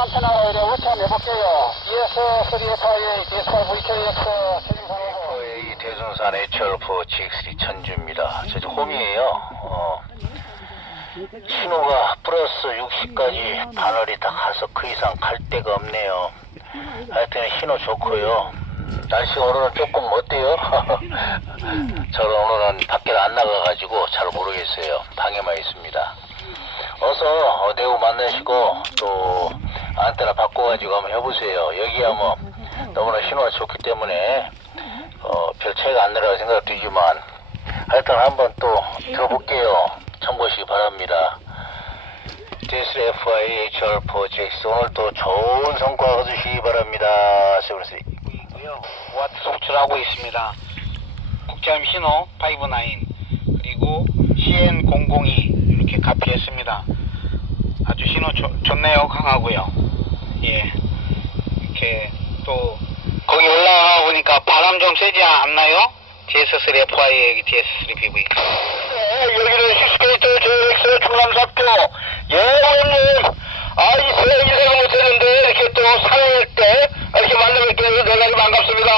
안테나로 이래 우참해볼게요. DS3FIA, DS5VKX 최진상이고. 이 대둔산 HL4 GX3 천주입니다. 저 홈이에요. 어, 신호가 플러스 60까지 바늘이 다 가서 그 이상 갈 데가 없네요. 하여튼 신호 좋고요. 음, 날씨가 오늘은 조금 어때요? 저는 오늘은 밖에 안 나가가지고 잘 모르겠어요. 방에만 있습니다. 어서 어, 대우 만나시고 또 안테나 바꿔가지고 한번 해보세요. 여기야 뭐 너무나 신호가 좋기 때문에 어, 별 차이가 안 나라고 생각 들지만 하여튼 한번 또 들어볼게요. 참고하시기 바랍니다. DS-FI HR4GX 오늘 또 좋은 성과 거두시기 바랍니다. 세븐스 있고요. 와트 속출하고 있습니다. 국제함 신호 59 그리고 CN002 이렇게 카피했습니다. 아주 신호 좋, 좋네요. 강하고요. 예. 이렇게 또 거기 올라가 보니까 바람 좀 세지 않나요? DS3FI DS3PV. 네, 여기는 식스케이터 JX 충남 사표 예원님 아이스 인생을 못했는데 이렇게 또 사회일 때 이렇게 만나뵙게 돼서 대단히 반갑습니다.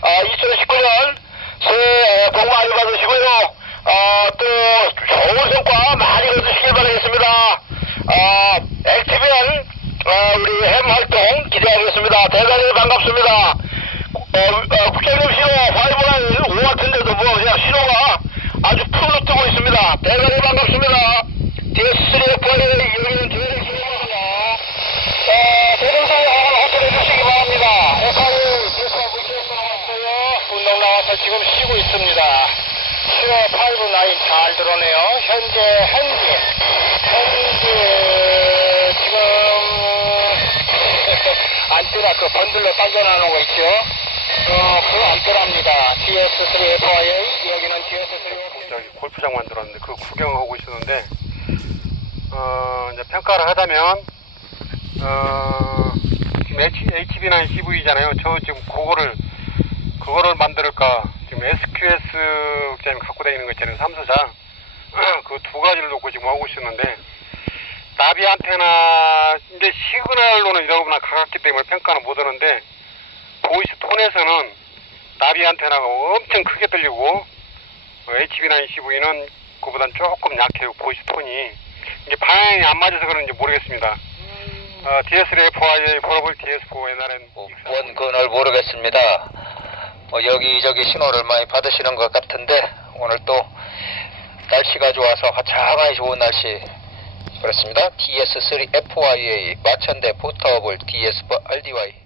아, 2019년 새해 복 많이 받으시고요. 아, 또 좋은 성과 많이 거두시길 바라겠습니다. 아, 액티비한 아, 우리 햄 활동 기대하겠습니다. 대단히 반갑습니다. 어, 어, 국장님 신호 5라인 5 같은데도 뭐 그냥 신호가 아주 풀로 뜨고 있습니다. 대단히 반갑습니다. DS3F의 여기는 대륙 신호입니다. 자, 대륙상에 호텔해 주시기 바랍니다. FI DS5 VKS 나왔어요. 운동 나와서 지금 쉬고 있습니다. 신호 5라인 잘 들어오네요. 현재, 현재, 그 번들로 빠져나오는 거 있죠? 어, 그 안테나입니다. DS3FIA, 여기는 DS3 저기 골프장 만들었는데 그 구경하고 있었는데 어 이제 평가를 하자면 어 지금 HB9 CV잖아요. 저 지금 그거를 그거를 만들까 지금 SQS 국장님 갖고 다니는 거 있잖아요. 삼수자 그 두 가지를 놓고 지금 하고 있었는데 나비 안테나 이제 시그널로는 이러거나 가깝기 때문에 평가는 못 하는데 보이스 톤에서는 나비 안테나가 엄청 크게 들리고 HB9CV는 그보단 조금 약해요 보이스 톤이. 이게 방향이 안 맞아서 그런지 모르겠습니다. 어, DS4FI 포러블 DS4 옛날엔 뭔 그걸 모르겠습니다. 뭐 여기저기 신호를 많이 받으시는 것 같은데 오늘 또 날씨가 좋아서 화창하게 좋은 날씨 그렇습니다. TS3FYA 마천대 포터블 DS4RDY